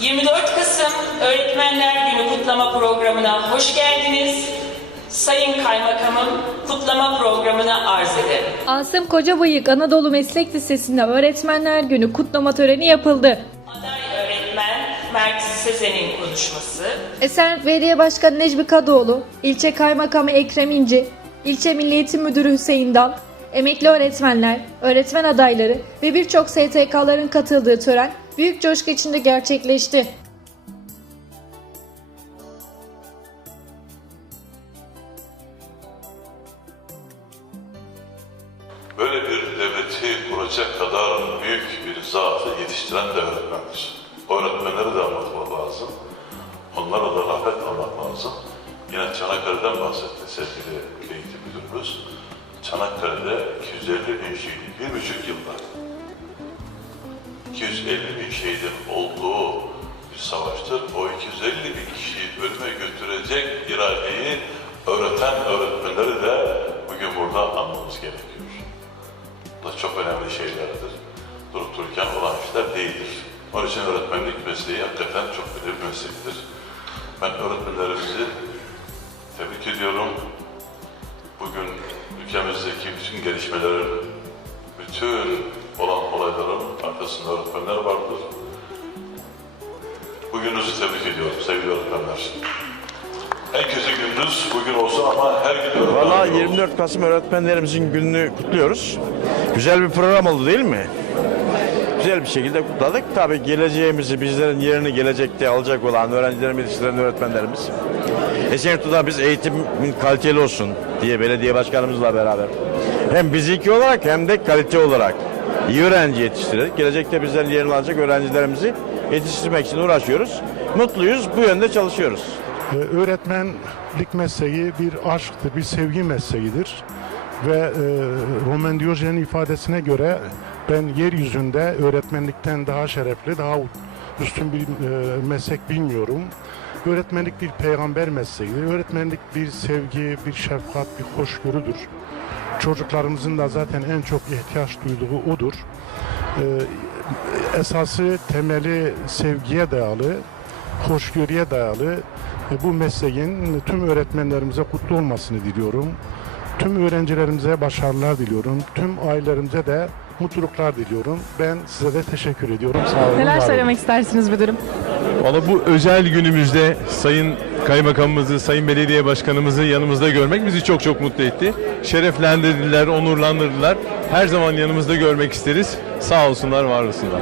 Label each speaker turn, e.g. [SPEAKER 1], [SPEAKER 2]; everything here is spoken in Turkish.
[SPEAKER 1] 24 Kasım Öğretmenler Günü kutlama programına hoş geldiniz. Sayın Kaymakamım, kutlama programını arz ederim.
[SPEAKER 2] Asım Kocabıyık Anadolu Meslek Lisesi'nde Öğretmenler Günü kutlama töreni yapıldı.
[SPEAKER 1] Aday öğretmen Mert Sezen'in konuşması,
[SPEAKER 2] Esenyurt Belediye Başkanı Necmi Kadıoğlu, ilçe kaymakamı Ekrem İnci, ilçe Milli Eğitim Müdürü Hüseyin Dal, emekli öğretmenler, öğretmen adayları ve birçok STK'ların katıldığı tören büyük coşku içinde gerçekleşti.
[SPEAKER 3] Böyle bir devleti kuracak kadar büyük bir zatı yetiştiren de öğretmendir. Öğretmenleri de anlatmak lazım. Onlara da rahmet almak lazım. Yine Çanakkale'den bahsetti sevgili eğitim müdürümüz. Çanakkale'de 250 bin şehidin bir buçuk yılda 250 bin şehidin olduğu bir savaştır. O 250 bin kişiyi ölüme götürecek iradeyi öğreten öğretmenleri de bugün burada anmamız gerekiyor. Bu da çok önemli şeylerdir. Durup dururken olan işler değildir. Onun için öğretmenlik mesleği hakikaten çok önemli bir meslektir. Ben öğretmenlerimizi tebrik ediyorum. Bugün ülkemizdeki bütün gelişmelerin, bütün olan olayların arkasında öğretmenler vardır. Bugününüzü tebrik ediyorum sevgili öğretmenler. En kötü gününüz bugün olsun ama her gün öğretmen
[SPEAKER 4] Valla
[SPEAKER 3] günü olsun.
[SPEAKER 4] 24 Kasım öğretmenlerimizin gününü kutluyoruz. Güzel bir program oldu değil mi? Güzel bir şekilde kutladık. Tabii geleceğimizi, bizlerin yerini gelecekte alacak olan öğrencilerimiz, yetiştiren öğretmenlerimiz. Esenyurt'ta biz eğitimin kaliteli olsun diye belediye başkanımızla beraber hem fiziki olarak hem de kalite olarak iyi öğrenci yetiştirerek gelecekte bizlerin yerini alacak öğrencilerimizi yetiştirmek için uğraşıyoruz. Mutluyuz, bu yönde çalışıyoruz.
[SPEAKER 5] Ee, Öğretmenlik mesleği bir aşktır, bir sevgi mesleğidir. Ve e, Roman Diyojen'in ifadesine göre ben yeryüzünde öğretmenlikten daha şerefli, daha üstün bir e, meslek bilmiyorum. Öğretmenlik bir peygamber mesleğidir. Öğretmenlik bir sevgi, bir şefkat, bir hoşgörüdür. Çocuklarımızın da zaten en çok ihtiyaç duyduğu odur. Ee, esası temeli sevgiye dayalı, hoşgörüye dayalı e, bu mesleğin tüm öğretmenlerimize kutlu olmasını diliyorum. Tüm öğrencilerimize başarılar diliyorum. Tüm ailelerimize de mutluluklar diliyorum. Ben size de teşekkür ediyorum. Sağ olun.
[SPEAKER 6] Neler söylemek istersiniz müdürüm?
[SPEAKER 7] Valla bu özel günümüzde Sayın Kaymakamımızı, Sayın Belediye Başkanımızı yanımızda görmek bizi çok çok mutlu etti. Şereflendirdiler, onurlandırdılar. Her zaman yanımızda görmek isteriz. Sağ olsunlar, var olsunlar.